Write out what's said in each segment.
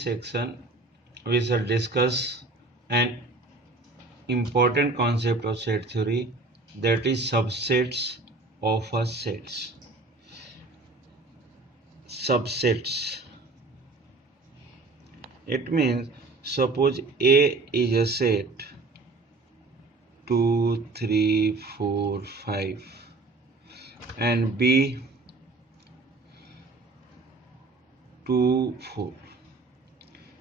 this section we shall discuss an important concept of set theory, that is subsets of a sets. Subsets. It means suppose A is a set 2, 3, 4, 5 and B 2, 4.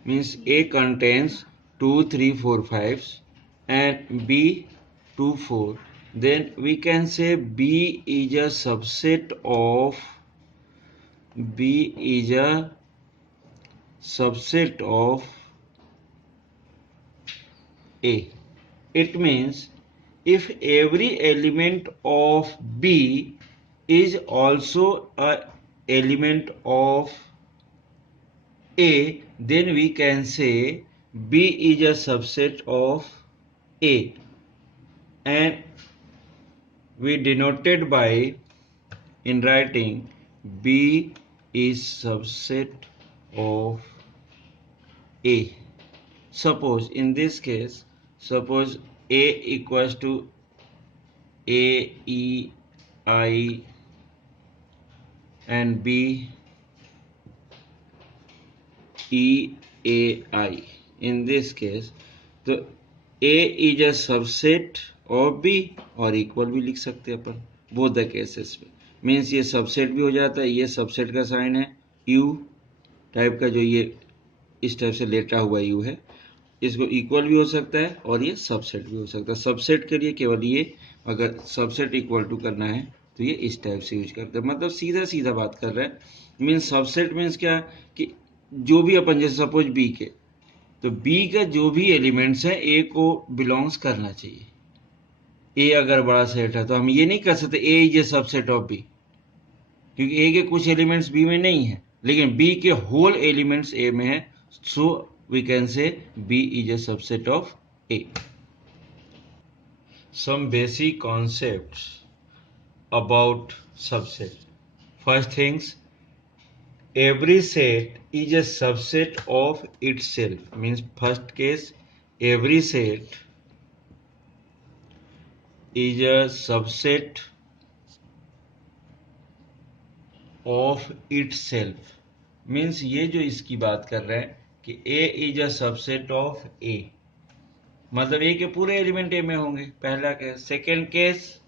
Means A contains 2, 3, 4, 5 and B 2, 4. Then we can say B is a subset of A. It means if every element of B is also an element of A, then we can say B is a subset of A, and we denoted by in writing B is subset of A. Suppose in this case, suppose A equals to A, E, I and B, E, A, I. In this case, तो A is a subset of B और equal भी लिख सकते हैं अपन both the cases में. Means ये subset भी हो जाता है, ये सबसेट का साइन है U टाइप का, जो ये इस टाइप से लेटा हुआ U है, इसको इक्वल भी हो सकता है और ये सबसेट भी हो सकता है. सबसेट के लिए केवल ये, अगर सबसेट इक्वल टू करना है तो ये इस टाइप से यूज करते हैं. मतलब सीधा सीधा बात कर रहे हैं. मीन्स सबसेट मीन्स क्या कि जो भी अपन, जैसे सपोज बी के, तो बी का जो भी एलिमेंट्स है ए को बिलोंग्स करना चाहिए. ए अगर बड़ा सेट है तो हम ये नहीं कर सकते A is a subset of B, क्योंकि ए के कुछ एलिमेंट्स बी में नहीं है लेकिन बी के होल एलिमेंट्स ए में है. सो we can say B is a subset of A. Some basic concepts about subset. First things, every set is a subset of itself. Means first case, every set is a subset of itself. Means ये जो इसकी बात कर रहे हैं कि A is a subset of A, मतलब A के पूरे एलिमेंट A में होंगे. पहला केस. Second case,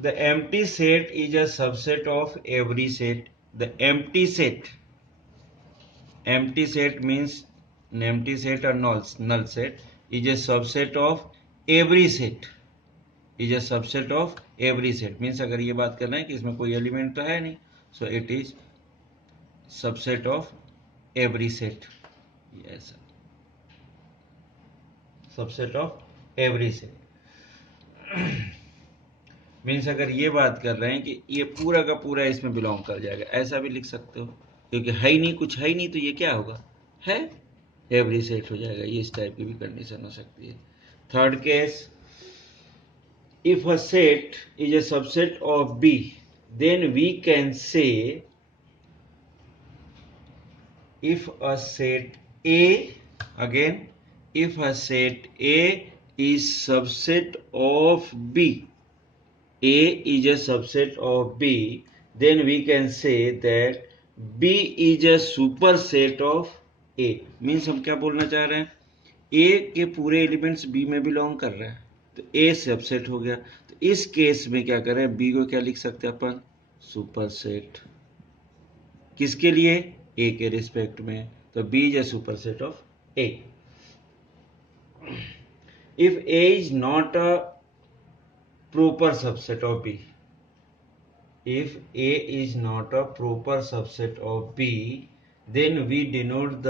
the empty set is a subset of every set. The empty set means empty set और null set is a subset of every set. Is a subset of every set means अगर ये बात करना है कि इसमें कोई element तो है नहीं, सो it is subset of every set. Yes, subset of every set. Means अगर ये बात कर रहे हैं कि ये पूरा का पूरा इसमें बिलोंग कर जाएगा, ऐसा भी लिख सकते हो, क्योंकि है ही नहीं, कुछ है ही नहीं, तो ये क्या होगा, है एवरी सेट हो जाएगा. ये इस टाइप की भी कंडीशन हो सकती है. Third case, if a set is a subset of B, then we can say if a set A, again, if a set A is subset of B, A is a subset of B, then we can say that B is a superset of A. Means हम क्या बोलना चाह रहे हैं, A के पूरे elements B में belong कर रहे हैं, तो A सबसेट हो गया. तो इस केस में क्या करें, B को क्या लिख सकते हैं अपन, सुपरसेट. किसके लिए, A के रिस्पेक्ट में, तो B is a superset of A. If A is not a proper subset of B, if A is not a proper subset of B, then we denote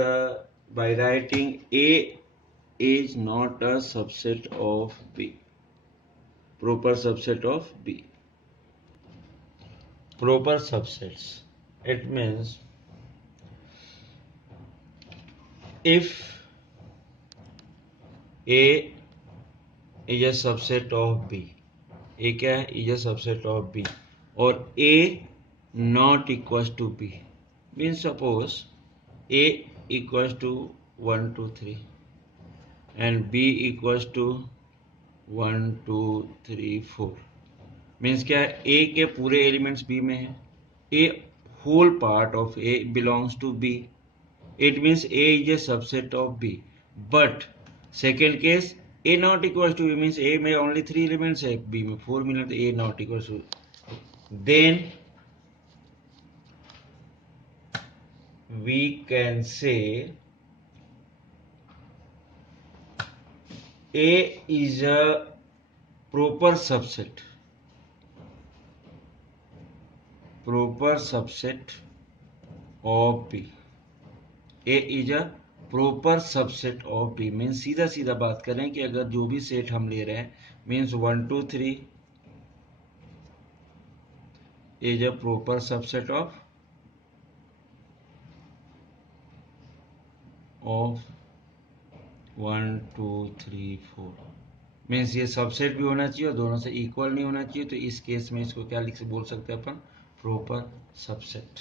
by writing A is not a subset of B. Proper subset of B. Proper subsets. It means if A is a subset of B, A क्या है, is a subset of B, और A not equals to B. Means suppose A equals to 1 2 3 and B equals to 1 2 3 4 means क्या है, A के पूरे elements B में है. A whole part of A belongs to B. It means A is a subset of B. But second case, A not equals to B means A में only 3 elements है, B में 4 मिले तो A not equals to. Then we can say A is a proper subset of B. A is a proper subset of B means सीधा सीधा बात करें कि अगर जो भी सेट हम ले रहे हैं means 1 2 3 is a proper subset of 1 2 3 4 means ये सबसेट भी होना चाहिए और दोनों से इक्वल नहीं होना चाहिए. तो इस केस में इसको क्या लिख बोल सकते हैं अपन, proper subset.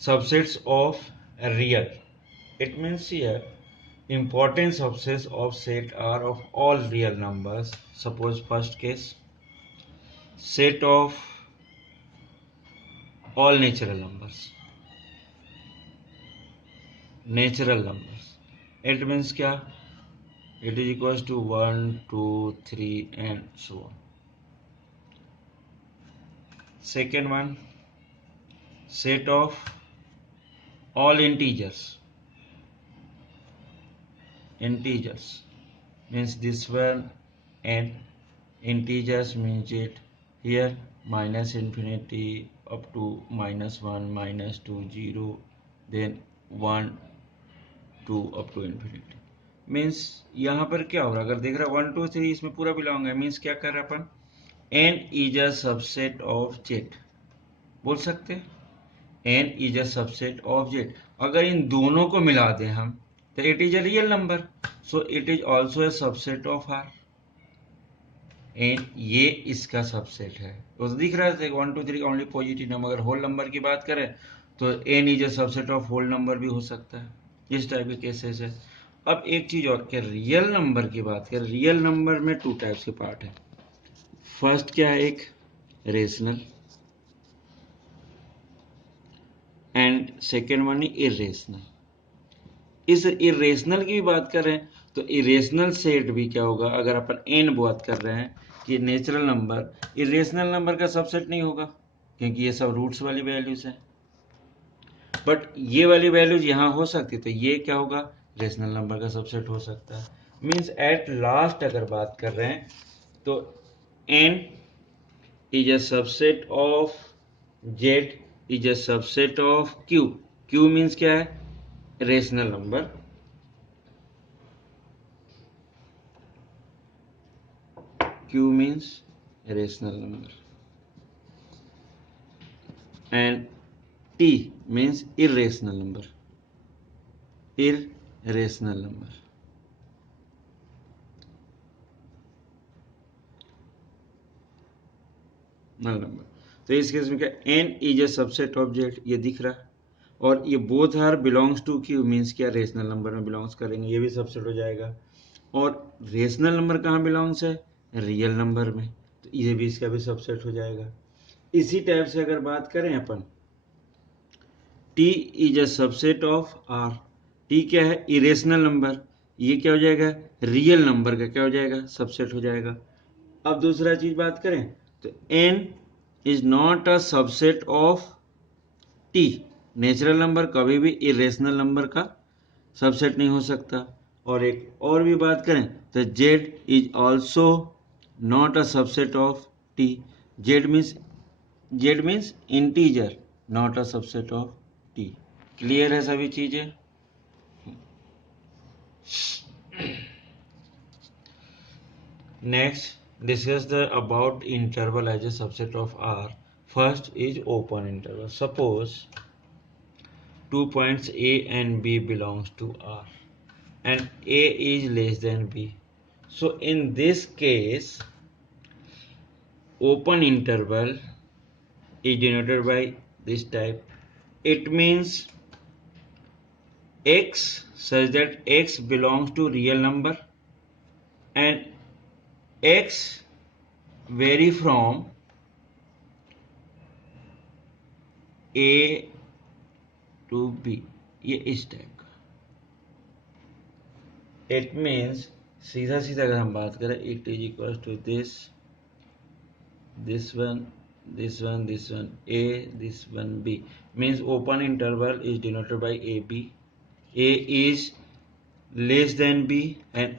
Subsets of real. It means here important subsets of set are of all real numbers. Suppose first case, set of all natural numbers. Natural numbers. It means क्या? It is equals to 1 2 3 and so on. Second one, set of all integers means this one, and integers means it here minus infinity up to -1 -2 0 then 1 2 up to infinity. Means यहाँ पर क्या हो रहा है, अगर देख रहा 1 2 3 इसमें पूरा बिलोंग है. मीन्स क्या कर रहा है अपन, n is a subset of z बोल सकते हैं. n is a subset of z. अगर इन दोनों को मिला दें हम तो it is a real number, so it is also a subset of r. n ये इसका सबसेट है. तो दिख रहा है 1 2 3 ओनली पॉजिटिव नंबर. अगर होल नंबर की बात करें तो n is a subset of whole number भी हो सकता है. इस टाइप के केसेस है. अब एक चीज और, क्या रियल नंबर की बात करें, रियल नंबर में 2 टाइप्स के पार्ट है. फर्स्ट क्या है, एक rational and second one irrational. इस इरेशनल की भी बात करें तो इरेशनल सेट भी क्या होगा, अगर अपन n बात कर रहे हैं कि नेचुरल नंबर इरेशनल नंबर का सबसेट नहीं होगा क्योंकि ये सब रूट्स वाली वैल्यूज हैं. बट ये वाली वैल्यूज यहाँ हो सकती, तो ये क्या होगा, रेशनल नंबर का सबसेट हो सकता है. मीन्स एट लास्ट अगर बात कर रहे हैं तो n is a subset of z is a subset of q. q means क्या है, rational number. q means rational number and t means irrational number. Irrational number. null number. तो इस केस में क्या, n is a subset of z, ये दिख रहा है. और ये both are belongs to q means क्या, रेशनल नंबर में बिलोंग्स करेंगे, ये भी सबसेट हो जाएगा. और रेशनल नंबर कहाँ बिलोंग्स है, रियल नंबर में, तो ये भी इसका भी सबसेट हो जाएगा. इसी टाइप से अगर बात करें अपन, t is a subset of r. t क्या है, इरेशनल नंबर. ये क्या हो जाएगा, रियल नंबर का क्या हो जाएगा, सबसेट हो जाएगा. अब दूसरा चीज बात करें तो n is not a subset of t. Natural number कभी भी इरेशनल नंबर का सबसेट नहीं हो सकता. और एक और भी बात करें तो z is also not a subset of t. z means integer, not a subset of t. Clear है सभी चीजें. Next discuss the about interval as a subset of R. First is open interval. Suppose 2 points A and B belongs to R and A is less than B. So in this case open interval is denoted by this type. It means x such that x belongs to real number and x vary from a to b. ये इस type का. It means सीधा सीधा अगर हम बात करें, it is equal to this one, this one a, this one b. Means open interval is denoted by a b. a is less than b and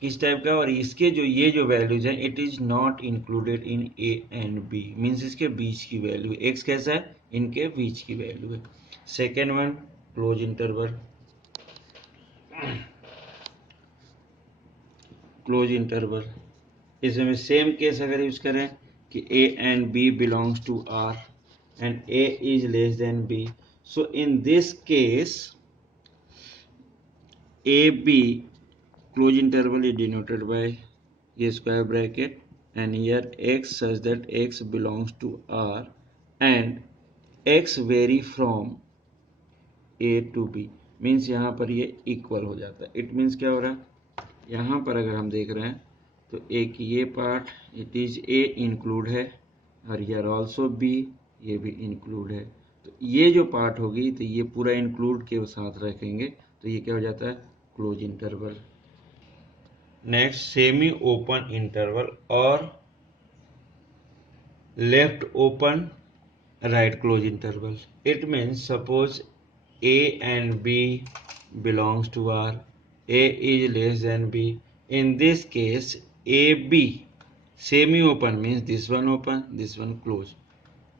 किस टाइप का, और इसके जो ये जो वैल्यूज हैं it is not included in a and b. Means इसके बीच की वैल्यू. x कैसा है, इनके बीच की वैल्यू है. Second one clause interval. Close interval इसमें सेम केस अगर यूज करें कि a and b belongs to R and a is less than b. So in this case AB close interval is denoted by a square bracket and here x such that x belongs to R and x vary from a to b. Means यहाँ पर ये equal हो जाता है. It means क्या हो रहा है, यहाँ पर अगर हम देख रहे हैं तो एक ये part it is a include है और यार ऑल्सो बी, ये भी इंक्लूड है. तो ये जो पार्ट होगी तो ये पूरा इंक्लूड के साथ रखेंगे तो ये क्या हो जाता है, close interval. Next semi open interval और left open right close interval. It means suppose a and b belongs to R, a is less than b. In this case AB semi open means this one open, this one close.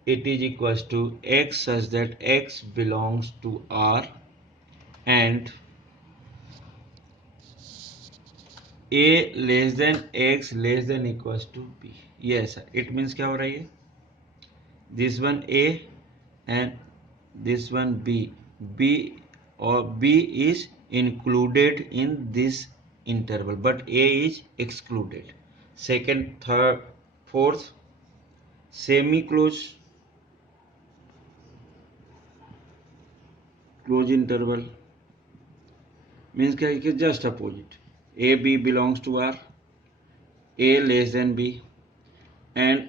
It is equals to x such that x belongs to R and a less than x less than equals to b. Yes, it means क्या हो रहा है, this one a and this one b. B or B is included in this interval but A is excluded. Second, third, fourth, semi-close close interval means क्या है, just opposite. A B belongs to R, A less than B and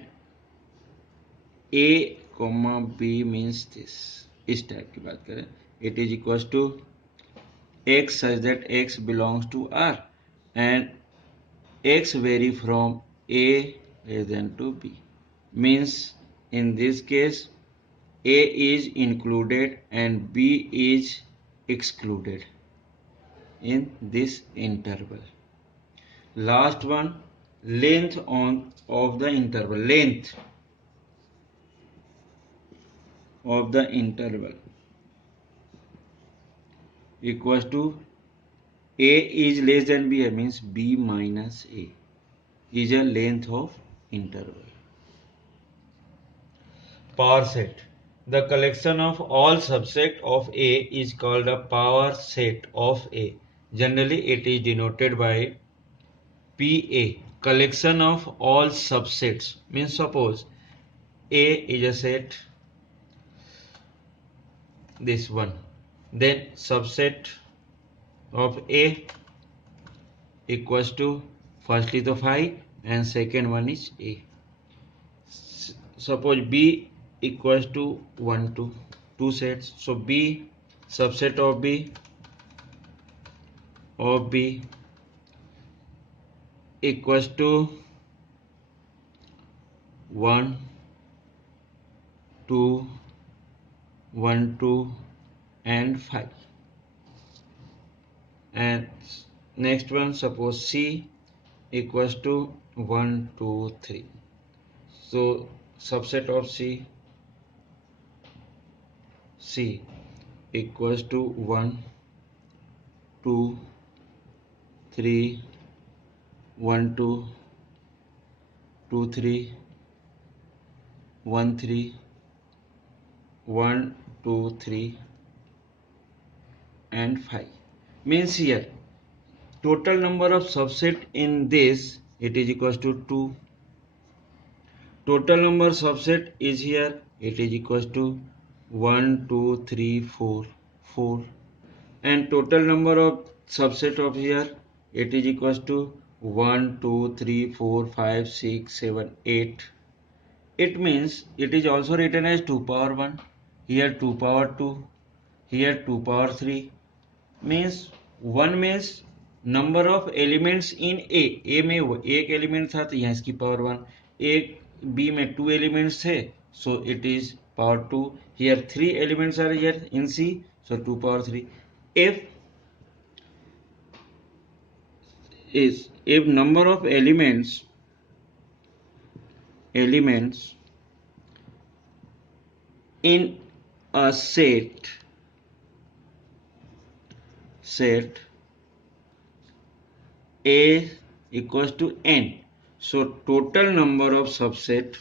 A comma B means this. इस type की बात करें, it is equals to x such that x belongs to R and x vary from A less than to B. Means in this case A is included and B is excluded in this interval. Last one, length of the interval. Length of the interval equals to A is less than B, means B minus A is a length of interval. Power set. The collection of all subset of A is called a power set of A. Generally it is denoted by PA. Collection of all subsets means suppose A is a set, this one, then subset of A equals to firstly the 5 and second one is A. Suppose B equals to 1 to 2 sets, so B subset of B equals to 1 2 1 2 and 5. And next one, suppose C equals to 1 2 3, so subset of C equals to 1 2 3 1 2 2 3 1 3 1 2 3 and 5. Means here total number of subset in this it is equals to 2. Total number subset is here it is equals to 1 2 3 4 4 and total number of subset of here it is equals to 1 2 3 4 5 6 7 8. It means it is also written as 2 power 1, here 2 power 2, here 2 power 3. means 1 means number of elements in ए में एक element था तो यहाँ इसकी power 1, एक B में 2 elements थे so it is power 2, here 3 elements are here in C so 2 power 3. if number of elements in a set A equals to n, so total number of subset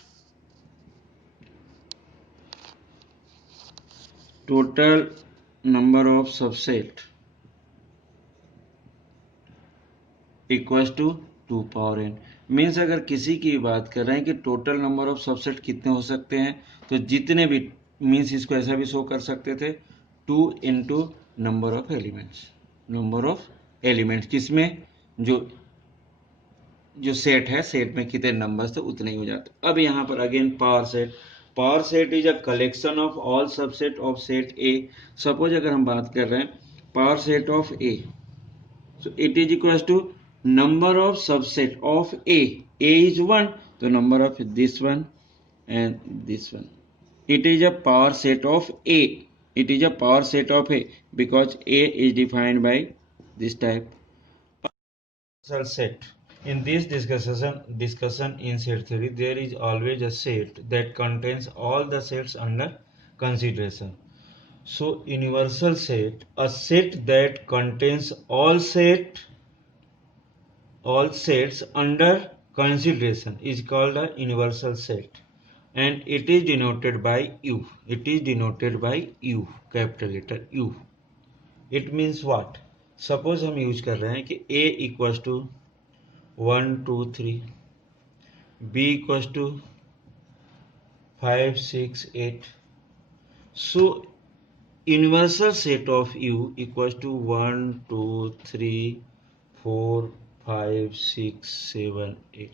equals to 2 power n. Means अगर किसी की बात कर रहे हैं कि total number of subset कितने हो सकते हैं तो जितने भी मीन्स इसको ऐसा भी शो कर सकते थे 2 इंटू नंबर ऑफ एलिमेंट्स किसमें जो सेट है सेट में कितने नंबर्स थे उतने ही हो जाते. अब यहाँ पर again power set is a collection of all subset of set A. Suppose अगर हम बात कर रहे हैं power set of A so it is equals to number of subset of A is 1, the number of this one and this one. It is a power set of A. It is a power set of A because A is defined by this type. Set. In this discussion in set theory, there is always a set that contains all the sets under consideration. So universal set, a set that contains all sets under consideration is called a universal set and it is denoted by U. Capital letter U. It means what? Suppose हम use कर रहे हैं कि A equals to 1 2 3, B equals to 5 6 8. So universal set of U equals to 1 2 3 4 5 6 7 8.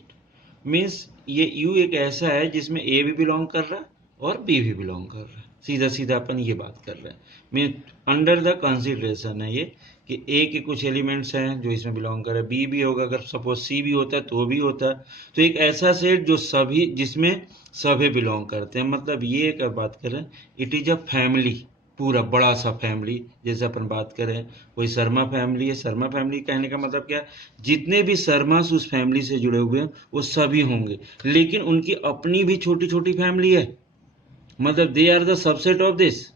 Means ये U एक ऐसा है जिसमें A भी बिलोंग कर रहा है और B भी बिलोंग कर रहा है. सीधा अपन ये बात कर रहे हैं. मीन अंडर द कंसिडरेशन है ये कि A के कुछ एलिमेंट्स हैं जो इसमें बिलोंग कर रहे हैं, B भी होगा, अगर सपोज C भी होता है तो भी होता है. तो एक ऐसा सेट जो जिसमें सभी बिलोंग करते हैं. मतलब ये एक बात करें इट इज अ फैमिली, पूरा बड़ा सा फैमिली. जैसे अपन बात करें कोई शर्मा फैमिली है, शर्मा फैमिली कहने का मतलब क्या है, जितने भी शर्मास उस फैमिली से जुड़े हुए हैं वो सभी होंगे, लेकिन उनकी अपनी भी छोटी छोटी फैमिली है. मतलब they are the subset of this.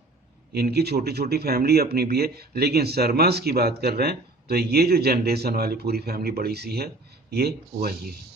इनकी छोटी छोटी फैमिली अपनी भी है, लेकिन शर्मास की बात कर रहे हैं तो ये जो जनरेशन वाली पूरी फैमिली बड़ी सी है ये वही है.